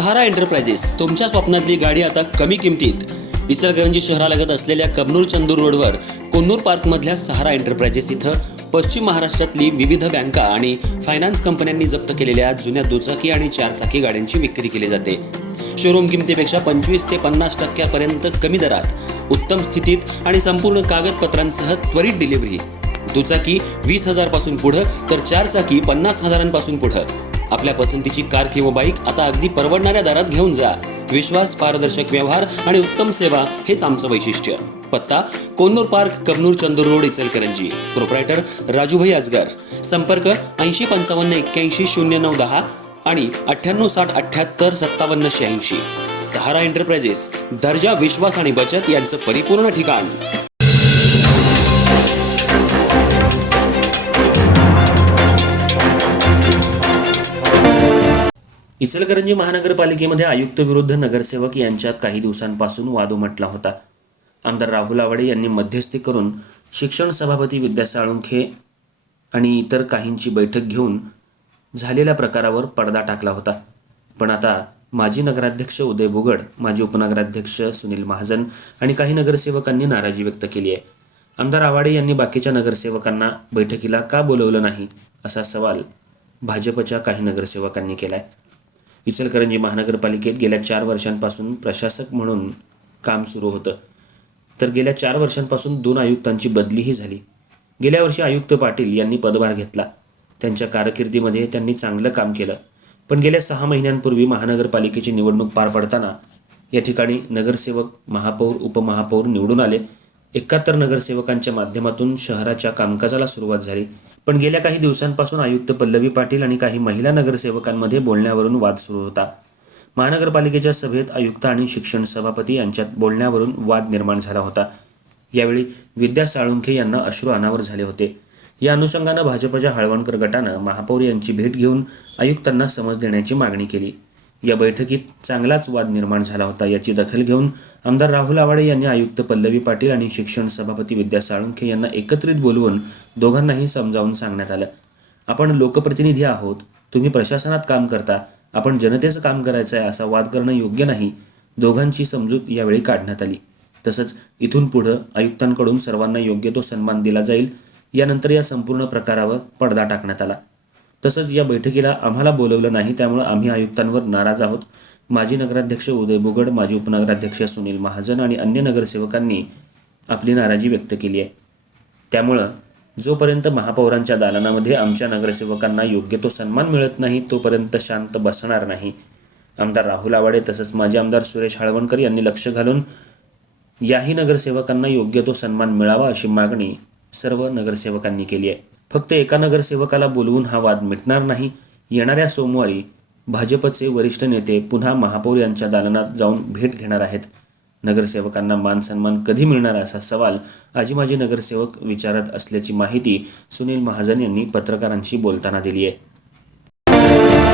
सहारा enterprises तुमच्या स्वप्नातली गाडी आता कमी किमतीत. इचलकरंजी शहरालगत असलेल्या कबनूर चंदूर रोडवर कोन्नूर पार्कमधल्या सहारा एंटरप्राइजेस इथं पश्चिम महाराष्ट्रातली विविध बँका आणि फायनान्स कंपन्यांनी जप्त केलेल्या जुन्या दुचाकी आणि चारचाकी गाड्यांची विक्री केली जाते. शोरूम किमतीपेक्षा 25 ते 50% कमी दरात, उत्तम स्थितीत आणि संपूर्ण कागदपत्रांसह त्वरित डिलिव्हरी. दुचाकी 20,000 पासून पुढे तर चारचाकी 50,000 पासून पुढे. आपल्या पसंतीची कार किंवा बाईक आता अगदी परवडणाऱ्या दरात घेऊन जा. विश्वास, पारदर्शक व्यवहार आणि उत्तम सेवा हेच आमचं वैशिष्ट्य. पत्ता Konnur park, Kabnur Chandur road, Ichalkaranji. Proprietor Rajubhai Ajgar. संपर्क 8055810910 आणि 9860785786. सहारा एंटरप्राइजेस, दर्जा, विश्वास आणि बचत यांचं परिपूर्ण ठिकाण. इचलकरंजी महानगरपालिकेमध्ये आयुक्त विरुद्ध नगरसेवक यांच्यात काही दिवसांपासून वाद उमटला होता. आमदार राहुल आवाडे यांनी मध्यस्थी करून शिक्षण सभापती विद्या साळुंखे आणि इतर काहींची बैठक घेऊन झालेल्या प्रकारावर पडदा टाकला होता. पण आता माजी नगराध्यक्ष उदय बुगड, माजी उपनगराध्यक्ष सुनील महाजन आणि काही नगरसेवकांनी नाराजी व्यक्त केली आहे. आमदार आवाडे यांनी बाकीच्या नगरसेवकांना बैठकीला का बोलवलं नाही, असा सवाल भाजपच्या काही नगरसेवकांनी केलाय. इचलकरंजी महानगरपालिकेत गेल्या 4 वर्षांपासून प्रशासक म्हणून काम सुरू होतं, तर गेल्या 4 वर्षांपासून 2 आयुक्तांची बदलीही झाली. गेल्या वर्षी आयुक्त पाटील यांनी पदभार घेतला. त्यांच्या कारकिर्दीमध्ये त्यांनी चांगलं काम केलं. पण गेल्या 6 महिन्यांपूर्वी महानगरपालिकेची निवडणूक पार पडताना या ठिकाणी नगरसेवक, महापौर, उपमहापौर निवडून आले. 71 नगरसेवकांच्या माध्यमातून शहराच्या कामकाजाला सुरुवात झाली. पण गेल्या काही दिवसांपासून आयुक्त पल्लवी पाटील आणि काही महिला नगरसेवकांमध्ये बोलण्यावरून वाद सुरू होता. महानगरपालिकेच्या सभेत आयुक्त आणि शिक्षण सभापती यांच्यात बोलण्यावरून वाद निर्माण झाला होता. यावेळी विद्या साळुंखे यांना अश्रू अनावर झाले होते. या अनुषंगानं भाजपच्या हळवणकर गटानं महापौर यांची भेट घेऊन आयुक्तांना समज देण्याची मागणी केली. या बैठकीत चांगलाच वाद निर्माण झाला होता. याची दखल घेऊन आमदार राहुल आवाडे यांनी आयुक्त पल्लवी पाटील आणि शिक्षण सभापती विद्या साळुंखे यांना एकत्रित बोलवून दोघांनाही समजावून सांगण्यात आलं. आपण लोकप्रतिनिधी आहोत, तुम्ही प्रशासनात काम करता, आपण जनतेचं काम करायचं आहे, असा वाद करणं योग्य नाही. दोघांची समजूत यावेळी काढण्यात आली. तसंच इथून पुढं आयुक्तांकडून सर्वांना योग्य तो सन्मान दिला जाईल. यानंतर या संपूर्ण प्रकारावर पडदा टाकण्यात आला. तसंच या बैठकीला आम्हाला बोलवलं नाही, त्यामुळे आम्ही आयुक्तांवर नाराज आहोत. माजी नगराध्यक्ष उदय बुगड, माजी उपनगराध्यक्ष सुनील महाजन आणि अन्य नगरसेवकांनी आपली नाराजी व्यक्त केली आहे. त्यामुळं जोपर्यंत महापौरांच्या दालनामध्ये आमच्या नगरसेवकांना योग्य तो सन्मान मिळत नाही, तोपर्यंत शांत बसणार नाही. आमदार राहुल आवाडे तसंच माजी आमदार सुरेश हळवणकर यांनी लक्ष घालून याही नगरसेवकांना योग्य तो सन्मान मिळावा, अशी मागणी सर्व नगरसेवकांनी केली आहे. फक्त एका नगरसेवकाला बोलवून हा वाद मिटणार नाही. येणाऱ्या सोमवारी भाजपचे वरिष्ठ नेते पुन्हा महापौर यांच्या दालनात जाऊन भेट घेणार आहेत. नगरसेवकांना मान सन्मान कधी मिळणार, असा सवाल आजी माजी नगरसेवक विचारत असल्याची माहिती सुनील महाजन यांनी पत्रकारांशी बोलताना दिली आहे.